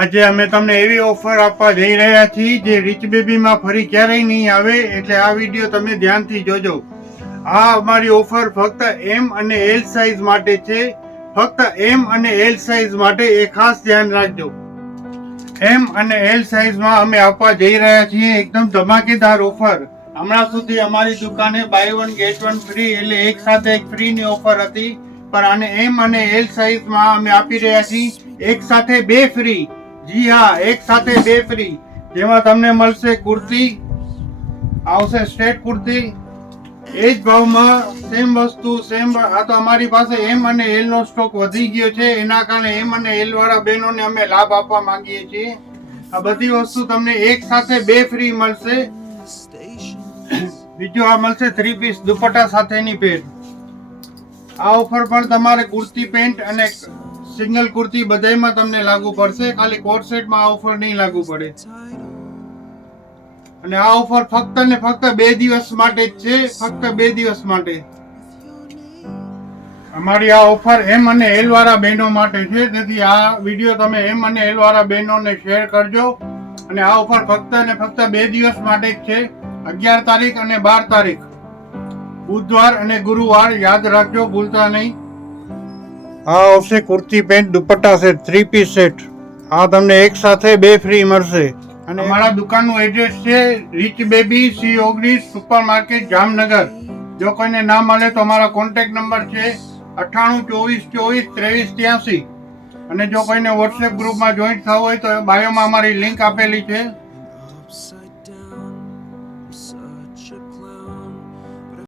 આજે અમે તમને એવી ઓફર આપવા જઈ રહ્યા છીએ જે રીચ બેબીમાં ફરી ક્યારેય નહીં આવે, એટલે આ વિડીયો તમે ધ્યાનથી જોજો. આ અમારી ઓફર ફક્ત એમ અને એલ સાઇઝ માટે છે. ફક્ત એમ અને એલ સાઇઝ માટે એ ખાસ ધ્યાન રાખજો. એમ અને એલ સાઇઝમાં અમે આપવા જઈ રહ્યા છીએ એકદમ ધમાકેદાર ઓફર. હમણાં સુધી અમારી દુકાને buy one get one free એટલે એક સાથે એક ફ્રીની ઓફર હતી, પણ આને એમ અને એલ સાઇઝમાં અમે આપી રહ્યા છીએ એક સાથે બે ફ્રી. જી હા, એક સાથે બે ફ્રી. જેમાં તમને મળશે કુર્તી, આવશે સ્ટ્રેટ કુર્તી, એ જ ભાવમાં સેમ વસ્તુ સેમ. આ તો અમારી પાસે એમ અને એલ નો સ્ટોક વધી ગયો છે, એના કારણે એમ અને એલ વાળા બહેનોને અમે લાભ આપવા માંગીએ છીએ. આ બધી વસ્તુ તમને એક સાથે બે ફ્રી મળશે. બીજું આ મળશે 3 પીસ દુપટ્ટા સાથેની પેન્ટ. આ ઓફર પણ તમારે કુર્તી પેન્ટ અને સિંગલ કુર્તી બધાયમાં તમને લાગુ પડશે. ખાલી કોટ સેટમાં આ ઓફર નહીં લાગુ પડે. અને આ ઓફર ફક્ત ને ફક્ત 2 દિવસ માટે જ છે, ફક્ત 2 દિવસ માટે. અમારી આ ઓફર એમ અને એલ વાળા બહેનો માટે છે, તેથી આ વિડીયો તમે એમ અને એલ વાળા બહેનોને શેર કરજો. અને આ ઓફર ફક્ત ને ફક્ત 2 દિવસ માટે જ છે, 11 તારીખ અને 12 તારીખ, બુધવાર અને ગુરુવાર. યાદ રાખજો, ભૂલતા નહીં. આ આવશે kurti pant dupatta set 3 piece set. આ તમને એક સાથે બે ફ્રી મળશે. અને અમારા દુકાનનું એડ્રેસ છે rich baby C19 supermarket, Jamnagar. જો કોઈને ના મળે તો અમારા કોન્ટેક્ટ નંબર છે 9824242383. અને જો કોઈને વોટ્સએપ ગ્રુપમાં જોઈન્ટ થવું હોય તો બાયોમાં અમારી લિંક આપેલી છે.